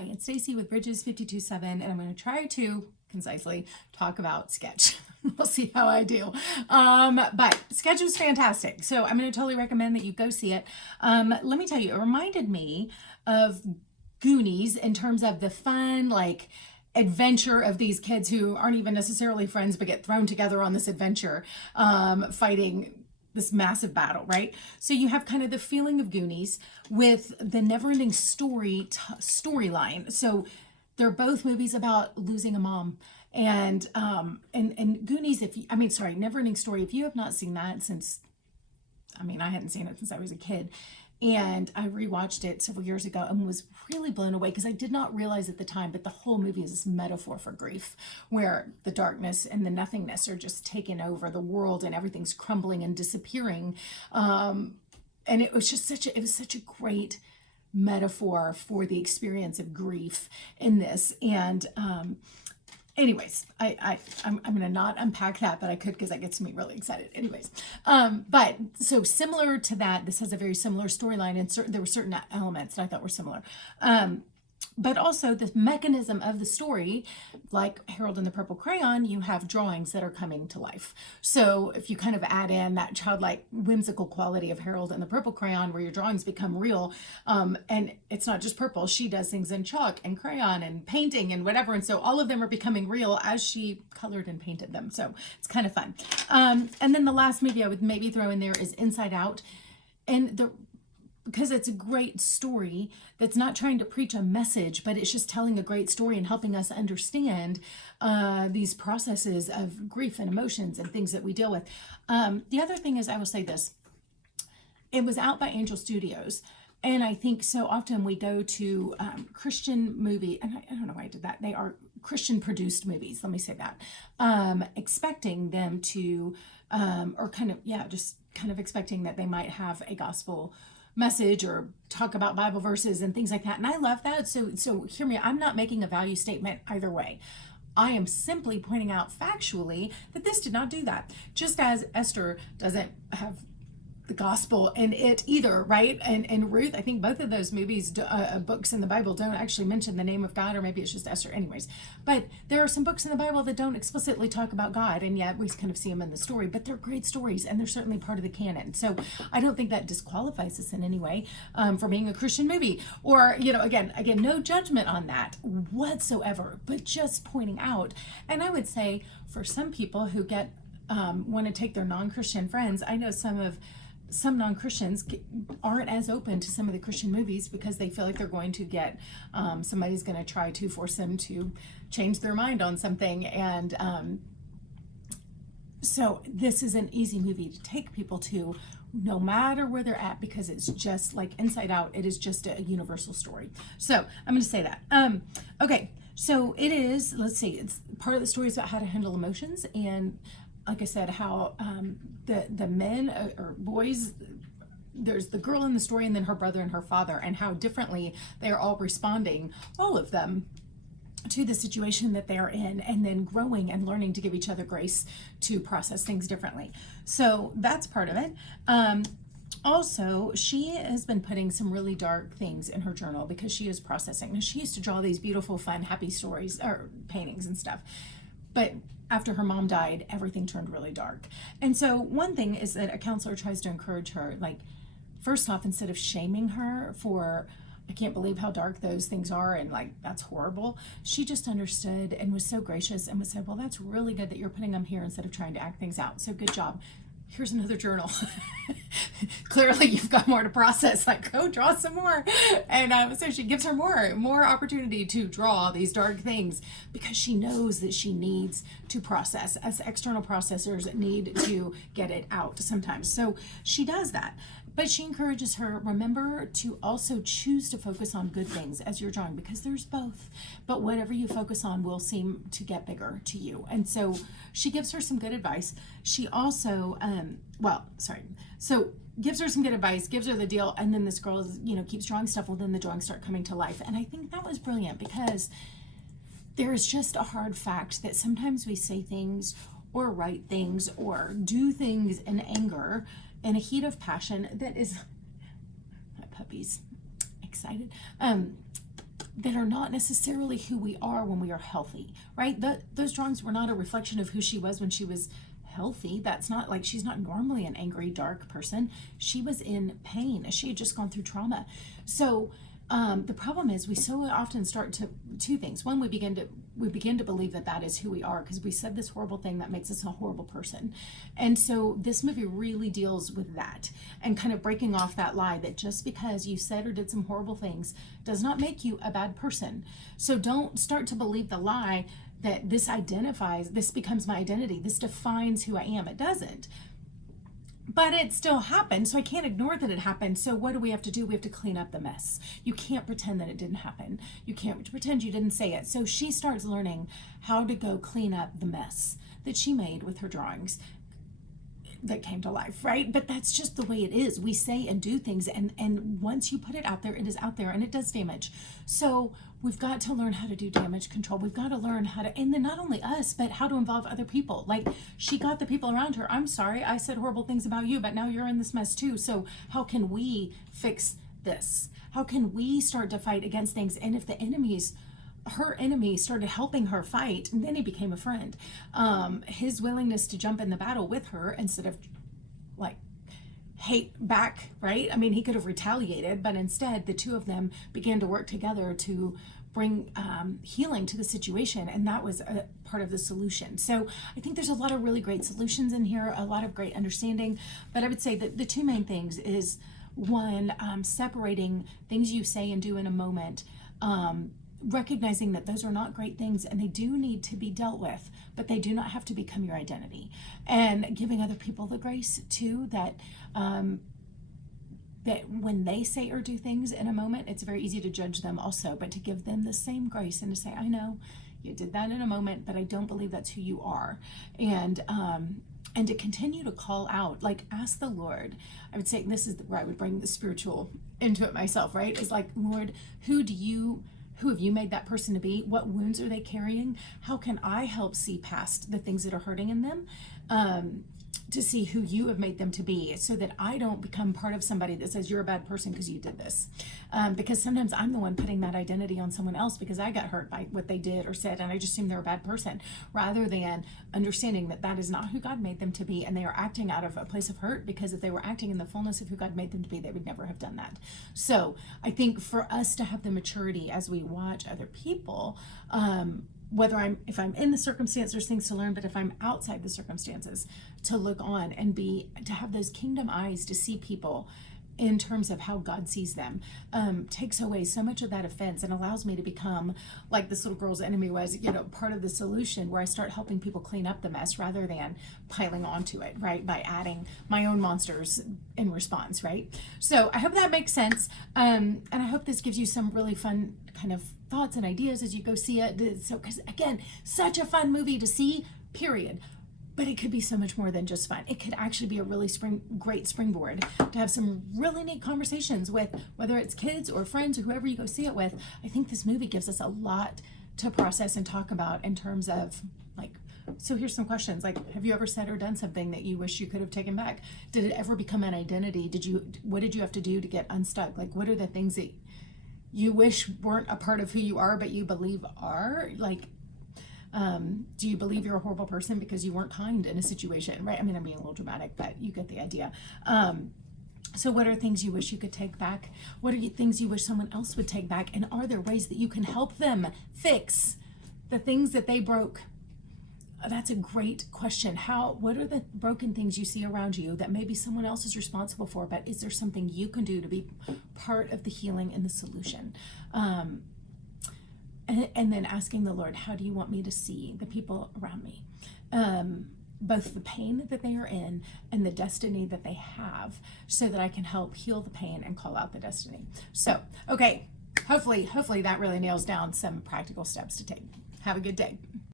Hi, it's Stacy with Bridges 52.7, and I'm going to try to concisely talk about Sketch. We'll see how I do. But Sketch was fantastic, so I'm going to totally recommend that you go see it. Let me tell you, it reminded me of Goonies in terms of the fun, like, adventure of these kids who aren't even necessarily friends but get thrown together on this adventure, fighting this massive battle, right? So you have kind of the feeling of Goonies with the Neverending Story storyline. So they're both movies about losing a mom. And Goonies, Neverending Story, if you have not seen that since, I hadn't seen it since I was a kid. And I rewatched it several years ago and was really blown away because I did not realize at the time, but the whole movie is this metaphor for grief, where the darkness and the nothingness are just taking over the world and everything's crumbling and disappearing. And it was just such a great metaphor for the experience of grief in this. And anyways, I'm going to not unpack that, but I could because that gets me really excited. Anyways, but so similar to that, this has a very similar storyline, and there were certain elements that I thought were similar. But also the mechanism of the story, like Harold and the Purple Crayon, you have drawings that are coming to life. So if you kind of add in that childlike whimsical quality of Harold and the Purple Crayon, where your drawings become real, and it's not just purple, she does things in chalk and crayon and painting and whatever. And so all of them are becoming real as she colored and painted them. So it's kind of fun. And then the last movie I would maybe throw in there is Inside Out. And because it's a great story that's not trying to preach a message, but it's just telling a great story and helping us understand these processes of grief and emotions and things that we deal with. The other thing is, I will say this, it was out by Angel Studios. And I think so often we go to Christian movie, and I don't know why I did that. They are Christian produced movies, let me say that, expecting them to, just kind of expecting that they might have a gospel message or talk about Bible verses and things like that. And I love that. So hear me, I'm not making a value statement either way. I am simply pointing out factually that this did not do that. Just as Esther doesn't have the gospel in it either, right? And Ruth, I think both of those movies, books in the Bible don't actually mention the name of God, or maybe it's just Esther. Anyways, but there are some books in the Bible that don't explicitly talk about God, and yet we kind of see them in the story, but they're great stories, and they're certainly part of the canon. So I don't think that disqualifies us in any way for being a Christian movie, or, again, no judgment on that whatsoever, but just pointing out. And I would say for some people who want to take their non-Christian friends, I know some non-Christians aren't as open to some of the Christian movies because they feel like they're going to get, somebody's going to try to force them to change their mind on something. And so this is an easy movie to take people to, no matter where they're at, because it's just like Inside Out. It is just a universal story. So I'm going to say that. Okay, so it is, let's see, it's part of the story is about how to handle emotions, and like I said, how the men or boys, there's the girl in the story and then her brother and her father, and how differently they're all responding, all of them, to the situation that they're in, and then growing and learning to give each other grace to process things differently. So that's part of it. Also, she has been putting some really dark things in her journal because she is processing. Now, she used to draw these beautiful, fun, happy stories or paintings and stuff, but after her mom died, everything turned really dark. And so one thing is that a counselor tries to encourage her, like, first off, instead of shaming her for, I can't believe how dark those things are, and like, that's horrible, she just understood and was so gracious and said, well, that's really good that you're putting them here instead of trying to act things out. So good job. Here's another journal. Clearly you've got more to process, like, go draw some more. And so she gives her more opportunity to draw these dark things, because she knows that she needs to process, as external processors need to get it out sometimes. So she does that. But she encourages her, remember to also choose to focus on good things as you're drawing, because there's both. But whatever you focus on will seem to get bigger to you. And so she gives her some good advice. She also, so gives her some good advice, gives her the deal, and then this girl is, keeps drawing stuff. Well, then the drawings start coming to life. And I think that was brilliant, because there is just a hard fact that sometimes we say things or write things or do things in anger, in a heat of passion, that is, my puppy's excited, that are not necessarily who we are when we are healthy, right? Those drawings were not a reflection of who she was when she was healthy. That's not like, she's not normally an angry, dark person. She was in pain. She had just gone through trauma. So the problem is we so often start to two things. One, we begin to believe that that is who we are because we said this horrible thing that makes us a horrible person. And so this movie really deals with that and kind of breaking off that lie that just because you said or did some horrible things does not make you a bad person. So don't start to believe the lie that this becomes my identity, this defines who I am. It doesn't. But it still happened, so I can't ignore that it happened. So what do we have to do? We have to clean up the mess. You can't pretend that it didn't happen. You can't pretend you didn't say it. So she starts learning how to go clean up the mess that she made with her drawings that came to life, right? But that's just the way it is. We say and do things, and once you put it out there, it is out there, and it does damage. So we've got to learn how to do damage control. We've got to learn how to, and then not only us, but how to involve other people. Like, she got the people around her. I'm sorry, I said horrible things about you, but now you're in this mess too. So how can we fix this? How can we start to fight against things? And if her enemy started helping her fight, and then he became a friend. His willingness to jump in the battle with her instead of like hate back, right? I mean, he could have retaliated, but instead the two of them began to work together to bring healing to the situation, and that was a part of the solution. So I think there's a lot of really great solutions in here, a lot of great understanding, but I would say that the two main things is one, separating things you say and do in a moment, recognizing that those are not great things and they do need to be dealt with, but they do not have to become your identity, and giving other people the grace too, that when they say or do things in a moment, it's very easy to judge them also, but to give them the same grace and to say, I know you did that in a moment, but I don't believe that's who you are. And to continue to call out, like, ask the Lord. I would say this is where I would bring the spiritual into it myself, right? Is like, Lord, who have you made that person to be? What wounds are they carrying? How can I help see past the things that are hurting in them? To see who you have made them to be, so that I don't become part of somebody that says you're a bad person because you did this. Because sometimes I'm the one putting that identity on someone else because I got hurt by what they did or said, and I just assume they're a bad person, rather than understanding that that is not who God made them to be, and they are acting out of a place of hurt, because if they were acting in the fullness of who God made them to be, they would never have done that. So I think for us to have the maturity as we watch other people, if I'm in the circumstance, there's things to learn, but if I'm outside the circumstances, to look on and to have those kingdom eyes to see people in terms of how God sees them, takes away so much of that offense and allows me to become like this little girl's enemy was, part of the solution, where I start helping people clean up the mess rather than piling onto it, right? By adding my own monsters in response, right? So I hope that makes sense. And I hope this gives you some really fun kind of thoughts and ideas as you go see it. So, because again, such a fun movie to see, period. But it could be so much more than just fun. It could actually be a really great springboard to have some really neat conversations with, whether it's kids or friends or whoever you go see it with. I think this movie gives us a lot to process and talk about in terms of, like, so here's some questions. Like, have you ever said or done something that you wish you could have taken back? Did it ever become an identity? What did you have to do to get unstuck? Like, what are the things that you wish weren't a part of who you are, but you believe are? Like, do you believe you're a horrible person because you weren't kind in a situation, right? I mean, I'm being a little dramatic, but you get the idea. So what are things you wish you could take back? What are things you wish someone else would take back? And are there ways that you can help them fix the things that they broke? That's a great question. What are the broken things you see around you that maybe someone else is responsible for, but is there something you can do to be part of the healing and the solution? And then asking the Lord, how do you want me to see the people around me? Both the pain that they are in and the destiny that they have, so that I can help heal the pain and call out the destiny. So, okay, hopefully that really nails down some practical steps to take. Have a good day.